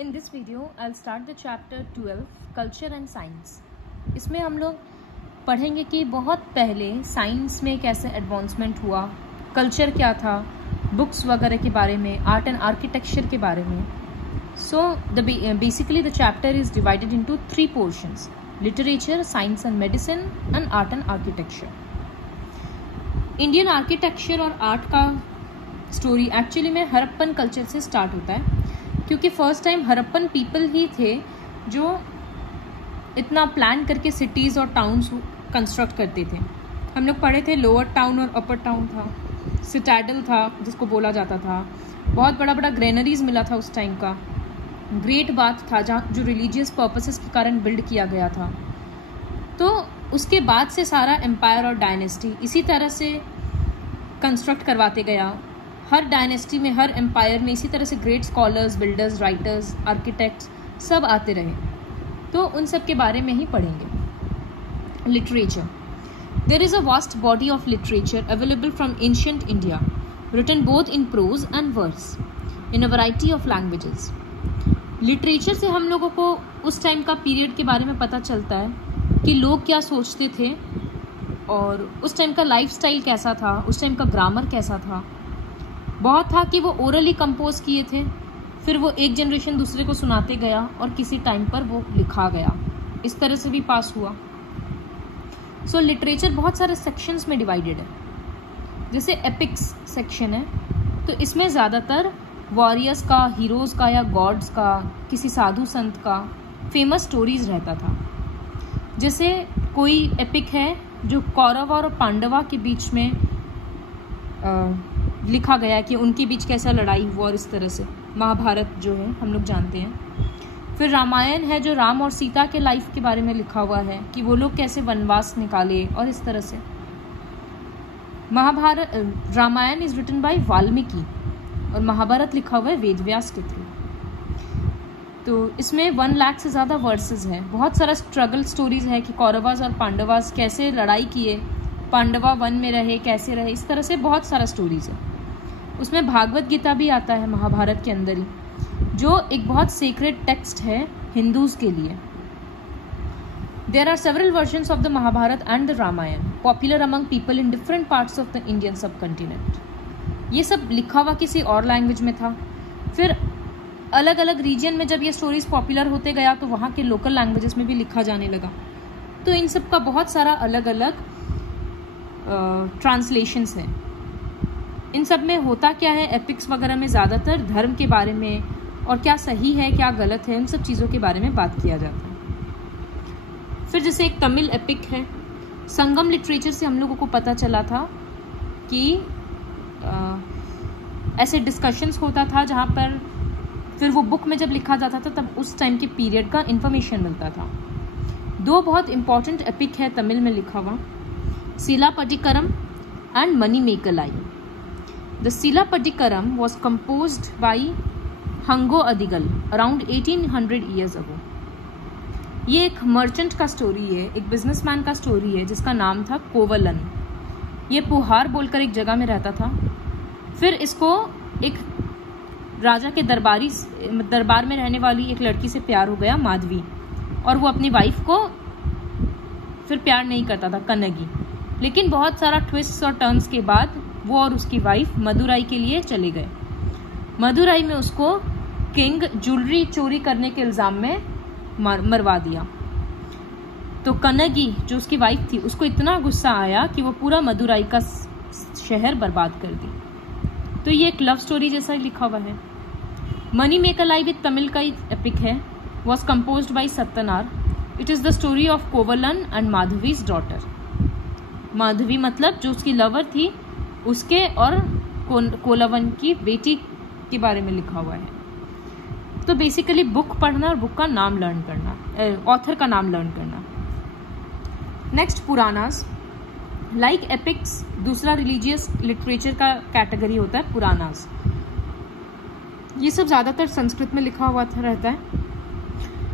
In this video, I'll start the chapter 12, Culture and Science. इसमें हम लोग पढ़ेंगे कि बहुत पहले साइंस में कैसे एडवांसमेंट हुआ, कल्चर क्या था, बुक्स वगैरह के बारे में, आर्ट एंड आर्किटेक्चर के बारे में. So, basically the chapter is divided into 3 portions: literature, science and medicine, and art and architecture. Indian architecture और आर्ट का स्टोरी एक्चुअली में हड़प्पन कल्चर से स्टार्ट होता है, क्योंकि फर्स्ट टाइम हड़प्पन पीपल ही थे जो इतना प्लान करके सिटीज़ और टाउन्स कंस्ट्रक्ट करते थे. हम लोग पढ़े थे लोअर टाउन और अपर टाउन था, सिटाडल था जिसको बोला जाता था, बहुत बड़ा बड़ा ग्रेनरीज मिला था उस टाइम का, ग्रेट बाथ था जहाँ जो रिलीजियस पर्पसेस के कारण बिल्ड किया गया था. तो उसके बाद से सारा एम्पायर और डायनेस्टी इसी तरह से कंस्ट्रक्ट करवाते गया. हर डायनेस्टी में, हर एम्पायर में इसी तरह से great scholars, builders, writers, architects सब आते रहे. तो उन सब के बारे में ही पढ़ेंगे. Literature. There is a vast body of literature available from ancient India, written both in prose and verse in a variety of languages. Literature से हम लोगों को उस टाइम का पीरियड के बारे में पता चलता है कि लोग क्या सोचते थे और उस टाइम का लाइफस्टाइल कैसा था, उस टाइम का ग्रामर कैसा था. बहुत था कि वो ओरली कंपोज किए थे, फिर वो एक जनरेशन दूसरे को सुनाते गया और किसी टाइम पर वो लिखा गया. इस तरह से भी पास हुआ. सो लिटरेचर बहुत सारे सेक्शंस में डिवाइडेड है. जैसे एपिक्स सेक्शन है, तो इसमें ज़्यादातर वॉरियर्स का, हीरोज़ का या गॉड्स का, किसी साधु संत का फेमस स्टोरीज रहता था. जैसे कोई एपिक है जो कौरव और पांडवा के बीच में लिखा गया कि उनके बीच कैसा लड़ाई हुआ, और इस तरह से महाभारत जो है हम लोग जानते हैं. फिर रामायण है जो राम और सीता के लाइफ के बारे में लिखा हुआ है कि वो लोग कैसे वनवास निकाले और इस तरह से. Ramayana is written by Valmiki और महाभारत लिखा हुआ है वेदव्यास के थ्रू. तो इसमें 1 लाख से ज़्यादा वर्सेस हैं. बहुत सारा स्ट्रगल स्टोरीज है कि कौरवास और पांडवास कैसे लड़ाई किए, पांडवा वन में रहे, कैसे रहे, इस तरह से बहुत सारा स्टोरीज है. उसमें भागवत गीता भी आता है महाभारत के अंदर ही, जो एक बहुत सीक्रेट टेक्स्ट है हिंदूज के लिए. There are several versions of the Mahabharata and the Ramayana popular among people in different parts of the Indian subcontinent. ये सब लिखा हुआ किसी और लैंग्वेज में था. फिर अलग अलग रीजन में जब ये स्टोरीज पॉपुलर होते गया तो वहाँ के लोकल लैंग्वेजेस में भी लिखा जाने लगा. तो इन सब का बहुत सारा अलग अलग ट्रांसलेशंस हैं. इन सब में होता क्या है, एपिक्स वगैरह में ज़्यादातर धर्म के बारे में और क्या सही है क्या गलत है, इन सब चीज़ों के बारे में बात किया जाता है. फिर जैसे एक तमिल एपिक है, संगम लिटरेचर से हम लोगों को पता चला था कि ऐसे डिस्कशंस होता था जहाँ पर फिर वो बुक में जब लिखा जाता था तब उस टाइम के पीरियड का इन्फॉर्मेशन मिलता था. 2 बहुत इंपॉर्टेंट एपिक है तमिल में लिखा हुआ, Silappatikaram and Manimekalai. The Silappatikaram was composed by Ilango Adigal around 1800 years ago. ये एक मर्चेंट का स्टोरी है, एक बिजनेसमैन का स्टोरी है जिसका नाम था कोवलन. ये पुहार बोलकर एक जगह में रहता था. फिर इसको एक राजा के दरबार में रहने वाली एक लड़की से प्यार हो गया, माधवी, और वो अपनी वाइफ को फिर प्यार नहीं करता था, कन्नगी. लेकिन बहुत सारा ट्विस्ट्स और टर्न्स के बाद वो और उसकी वाइफ मदुराई के लिए चले गए. मदुराई में उसको किंग ज्वेलरी चोरी करने के इल्ज़ाम में मरवा दिया. तो कन्नगी जो उसकी वाइफ थी उसको इतना गुस्सा आया कि वो पूरा मदुराई का शहर बर्बाद कर दी. तो ये एक लव स्टोरी जैसा लिखा हुआ है. मणिमेकलाई विद तमिल का एपिक है, was composed by Sattanar. It is the story of Kovalan and Madhavi's daughter. Madhavi मतलब जो उसकी लवर थी, उसके और कोलवन की बेटी के बारे में लिखा हुआ है. तो बेसिकली बुक पढ़ना और बुक का नाम लर्न करना, ऑथर का नाम लर्न करना. नेक्स्ट पुरानास. लाइक एपिक्स, दूसरा रिलीजियस लिटरेचर का कैटेगरी होता है पुरानास. ये सब ज़्यादातर संस्कृत में लिखा हुआ रहता है.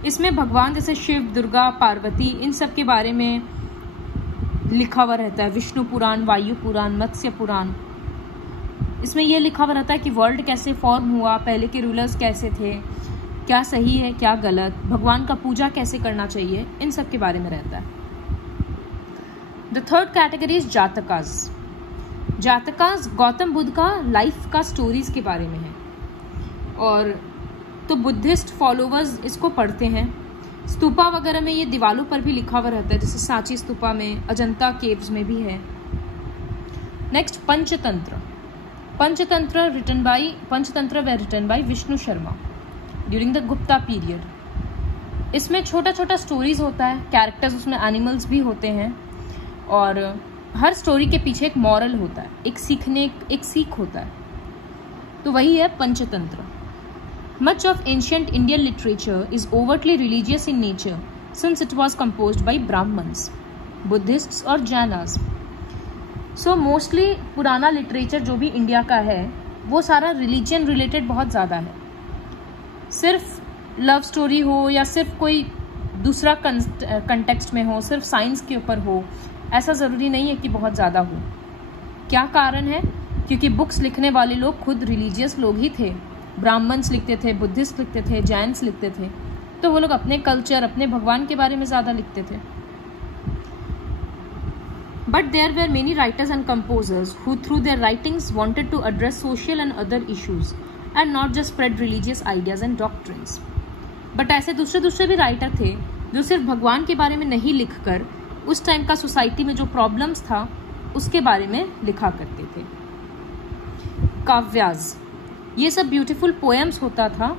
इसमें भगवान जैसे शिव, दुर्गा, पार्वती, इन सब के बारे में लिखा हुआ रहता है. विष्णु पुराण, वायु पुराण, मत्स्य पुराण. इसमें यह लिखा हुआ रहता है कि वर्ल्ड कैसे फॉर्म हुआ, पहले के रूलर्स कैसे थे, क्या सही है क्या गलत, भगवान का पूजा कैसे करना चाहिए, इन सब के बारे में रहता है। The third category is Jatakas. Jatakas Gautam Buddha का लाइफ का स्टोरीज के बारे में है, और तो बुद्धिस्ट फॉलोवर्स इसको पढ़ते हैं। स्तूपा वगैरह में ये दीवालों पर भी लिखा हुआ रहता है, जैसे सांची स्तूपा में, अजंता केव्स में भी है। Next Panchatantra. Panchatantra was written by Vishnu Sharma during the Gupta period. इसमें छोटा छोटा स्टोरीज होता है, कैरेक्टर्स उसमें एनिमल्स भी होते हैं, और हर स्टोरी के पीछे एक मॉरल होता है, एक सीख होता है। तो वही है Panchatantra. Much of ancient Indian literature is overtly religious in nature since it was composed by Brahmins, Buddhists और Jainas. So mostly पुराना लिटरेचर जो भी इंडिया का है वो सारा रिलीजन रिलेटेड बहुत ज़्यादा है। सिर्फ लव स्टोरी हो या सिर्फ कोई दूसरा कंटेक्स्ट में हो, सिर्फ साइंस के ऊपर हो, ऐसा ज़रूरी नहीं है कि बहुत ज़्यादा हो। क्या कारण है? क्योंकि बुक्स लिखने वाले लोग खुद रिलीजियस लोग ही थे। ब्राह्मण्स लिखते थे, बुद्धिस्ट लिखते थे, जैन्स लिखते थे, तो वो लोग अपने कल्चर, अपने भगवान के बारे में ज़्यादा लिखते थे। But there were many writers and composers who through their writings wanted to address social and other issues and not just spread religious ideas and doctrines. But ऐसे दूसरे भी राइटर थे जो सिर्फ भगवान के बारे में नहीं लिखकर उस टाइम का सोसाइटी में जो प्रॉब्लम्स था उसके बारे में लिखा करते थे। काव्याज, ये सब ब्यूटीफुल पोएम्स होता था,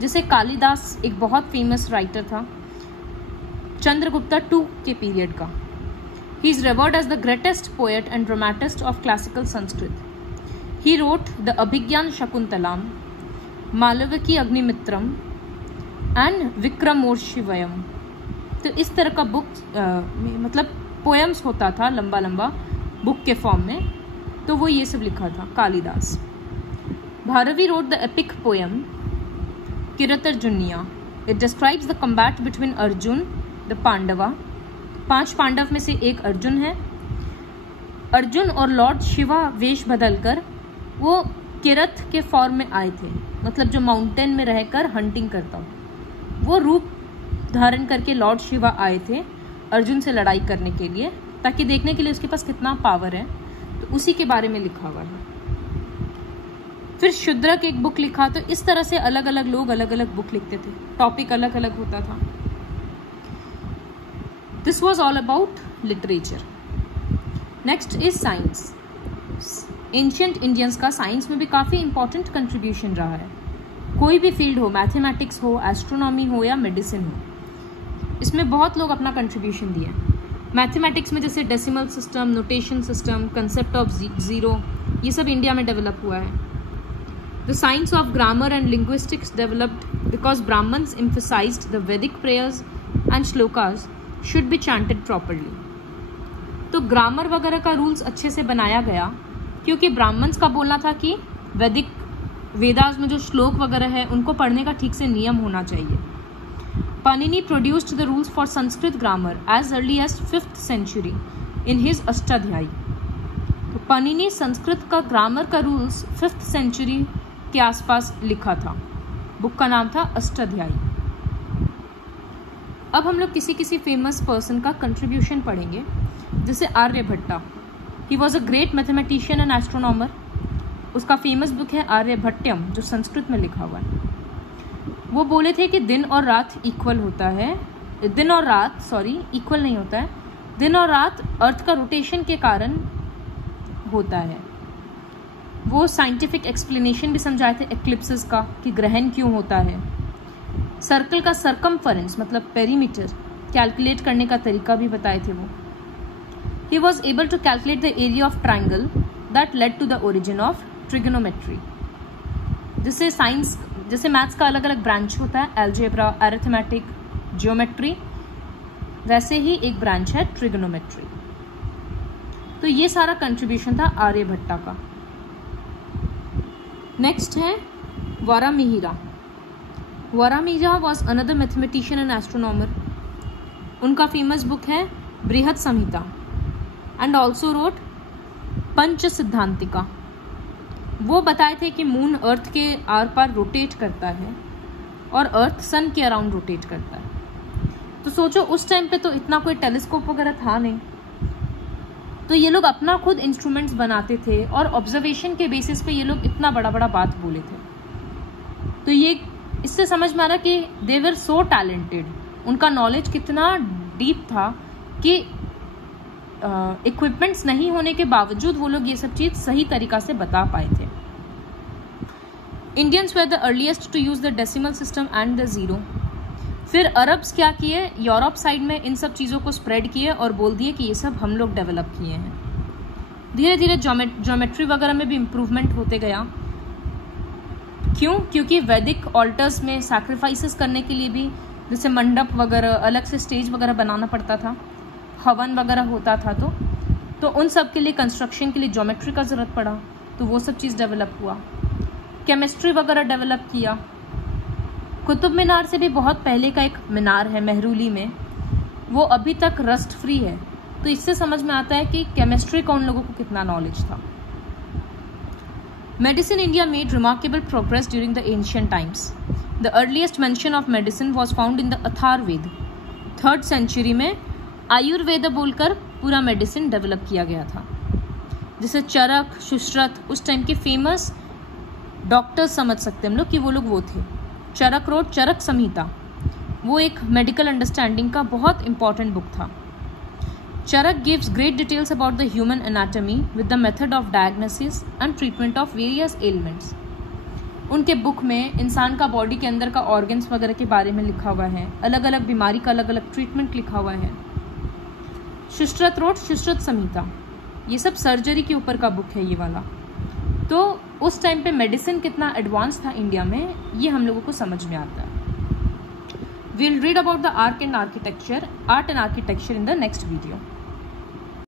जैसे कालिदास एक बहुत फेमस राइटर था चंद्रगुप्ता II के पीरियड का। He is revered as the greatest poet and dramatist of classical Sanskrit. He wrote the Abhijnana Shakuntalam, Malavikagnimitram and Vikramorvasiyam. तो इस तरह का बुक मतलब पोएम्स होता था लंबा लंबा बुक के फॉर्म में, तो वो ये सब लिखा था Kalidas. Bharavi wrote the epic poem Kiratarjunya. It describes the combat between Arjun, the Pandava. 5 Pandav में से एक अर्जुन है। अर्जुन और लॉर्ड शिवा वेश बदलकर वो किरत के फॉर्म में आए थे, मतलब जो माउंटेन में रहकर हंटिंग करता हो, वो रूप धारण करके लॉर्ड शिवा आए थे अर्जुन से लड़ाई करने के लिए, ताकि देखने के लिए उसके पास कितना पावर है। तो उसी के बारे में लिखा हुआ है। फिर शूद्रक एक बुक लिखा। तो इस तरह से अलग अलग लोग अलग अलग बुक लिखते थे, टॉपिक अलग अलग होता था। This was all about literature. Next is science. Ancient Indians का साइंस में भी काफ़ी इंपॉर्टेंट कंट्रीब्यूशन रहा है। कोई भी फील्ड हो, मैथमेटिक्स हो, एस्ट्रोनॉमी हो या मेडिसिन हो, इसमें बहुत लोग अपना कंट्रीब्यूशन दिए। मैथमेटिक्स में जैसे decimal system, notation system, concept of zero, ये सब इंडिया में डेवलप हुआ है। The science of grammar and linguistics developed because Brahmins emphasized the Vedic prayers and shlokas should be chanted properly. तो ग्रामर वगैरह का रूल्स अच्छे से बनाया गया क्योंकि ब्राह्मण्स का बोलना था कि वेदास में जो श्लोक वगैरह है उनको पढ़ने का ठीक से नियम होना चाहिए। Panini produced the rules for Sanskrit grammar as early as 5th century in his Ashtadhyayi. तो पाणिनि संस्कृत का ग्रामर का रूल्स 5th century के आसपास लिखा था। बुक का नाम था अष्टाध्यायी। अब हम लोग किसी किसी फेमस पर्सन का कंट्रीब्यूशन पढ़ेंगे, जैसे Aryabhatta. He was a great mathematician and astronomer. उसका फेमस बुक है आर्यभट्टयम, जो संस्कृत में लिखा हुआ है। वो बोले थे कि दिन और रात इक्वल होता है, इक्वल नहीं होता है। दिन और रात अर्थ का रोटेशन के कारण होता है। वो साइंटिफिक एक्सप्लेनेशन भी समझाए थे एक्लिप्सिस का, कि ग्रहण क्यों होता है। सर्कल का सरकमफरेंस मतलब पेरीमीटर कैलकुलेट करने का तरीका भी बताए थे वो। He was able to calculate the area of triangle that led to the origin of trigonometry. जैसे मैथ्स का अलग अलग ब्रांच होता है, एल्जेब्रा, अरिथमेटिक, जियोमेट्री, वैसे ही एक ब्रांच है ट्रिगोनोमेट्री। तो ये सारा कंट्रीब्यूशन था आर्यभट्टा का। नेक्स्ट है Varahamihira. Varahamihira was another mathematician and astronomer. उनका फेमस बुक है Brihat Samhita and also wrote Panchasiddhantika. वो बताए थे कि मून अर्थ के आर पार रोटेट करता है और अर्थ सन के अराउंड रोटेट करता है। तो सोचो उस टाइम पे तो इतना कोई टेलीस्कोप वगैरह था नहीं, तो ये लोग अपना खुद इंस्ट्रूमेंट्स बनाते थे और ऑब्जर्वेशन के बेसिस पे ये लोग इतना बड़ा बड़ा बात बोले थे। तो ये इससे समझ में आ रहा कि दे वर सो टैलेंटेड, उनका नॉलेज कितना डीप था कि इक्विपमेंट्स नहीं होने के बावजूद वो लोग ये सब चीज़ सही तरीका से बता पाए थे। Indians were the earliest to use the decimal system and the zero. फिर अरब्स क्या किए, यूरोप साइड में इन सब चीज़ों को स्प्रेड किए और बोल दिए कि ये सब हम लोग डेवलप किए हैं। धीरे धीरे ज्योमेट्री वगैरह में भी इम्प्रूवमेंट होते गया। क्यों? क्योंकि वैदिक ऑल्टर्स में सैक्रिफाइसेस करने के लिए भी जैसे मंडप वगैरह, अलग से स्टेज वगैरह बनाना पड़ता था, हवन वगैरह होता था, तो उन सब के लिए कंस्ट्रक्शन के लिए ज्योमेट्री का ज़रूरत पड़ा, तो वो सब चीज़ डेवलप हुआ। केमिस्ट्री वगैरह डेवलप किया। कुतुब मीनार से भी बहुत पहले का एक मीनार है मेहरूली में, वो अभी तक रस्ट फ्री है। तो इससे समझ में आता है कि केमिस्ट्री का उन लोगों को कितना नॉलेज था। Medicine India made remarkable progress during the ancient times. The earliest mention of medicine was found in the Atharved. 3rd century में आयुर्वेद बोलकर पूरा मेडिसिन डेवलप किया गया था। जैसे चरक, सुश्रुत, उस टाइम के फेमस डॉक्टर्स समझ सकते हम लोग कि वो लोग वो थे। चरक रोड चरक संहिता, वो एक मेडिकल अंडरस्टैंडिंग का बहुत इंपॉर्टेंट बुक था। Charak gives great details about the human anatomy with the method of diagnosis and treatment of various ailments. उनके बुक में इंसान का बॉडी के अंदर का ऑर्गन्स वगैरह के बारे में लिखा हुआ है, अलग अलग बीमारी का अलग अलग ट्रीटमेंट लिखा हुआ है। सुश्रुत रोड सुश्रुत संहिता, ये सब सर्जरी के ऊपर का बुक है ये वाला। तो उस टाइम पे मेडिसिन कितना एडवांस था इंडिया में, ये हम लोगों को समझ में आता है। We'll read about the art and architecture in the next video.